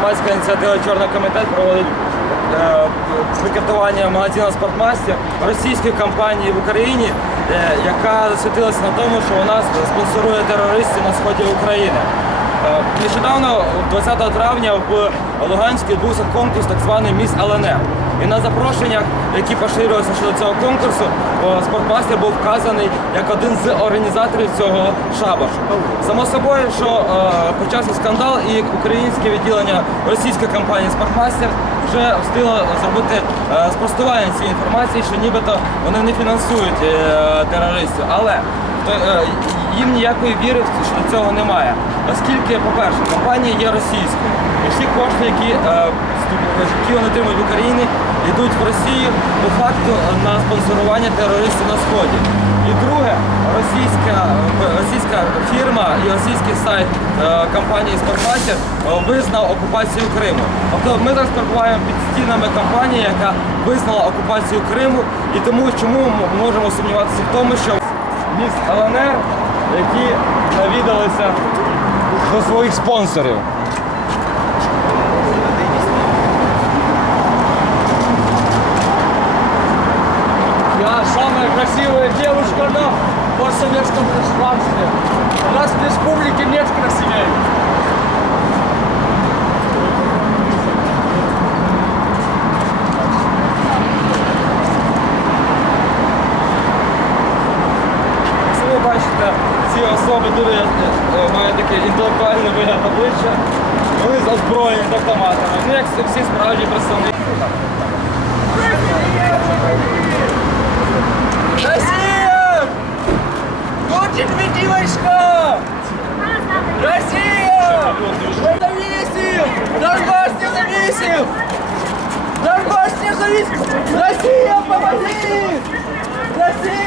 громадська ініціатива Чорний комітет проводить е, пікетування магазину Спортмастер російської компанії в Україні, е, яка засвітилася на тому, що вона спонсорує терористів на сході України. Е, Нещодавно, 20 травня, в Луганську відбувся конкурс так званий Міс ЛНР. І на запрошеннях, які поширювалися щодо цього конкурсу, спортмастер був вказаний як один з організаторів цього шабашу. Само собою, що почався скандал, і українське відділення російської компанії Спортмастер вже встигло зробити е, спростування цієї інформації, що нібито вони не фінансують е, терористів. Але е, їм ніякої віри щодо цього немає. Оскільки, по-перше, компанія є російською. І всі кошти, які, які вони отримують в Україні, йдуть в Росію по факту на спонсорування терористів на сході. І друге, російська, російська фірма і російський сайт е, компанії Спортмастер е, визнав окупацію Криму. Тобто ми зараз перебуваємо під стінами компанії, яка визнала окупацію Криму, і тому чому ми можемо сумніватися в тому, що міст ЛНР, які навідалися до своїх спонсорів. Я самая красивая девушка на постсоветском пространстве. У нас в республике нет красивее. Якщо ви бачите, ці особи дуже е, мають такий інтелектуальний вигляд обличчя, вони озброєні автоматами. Ну, як всі справжні представники. Независим! Донбасс независим! Донбасс независим! Россия, помоги! Россия!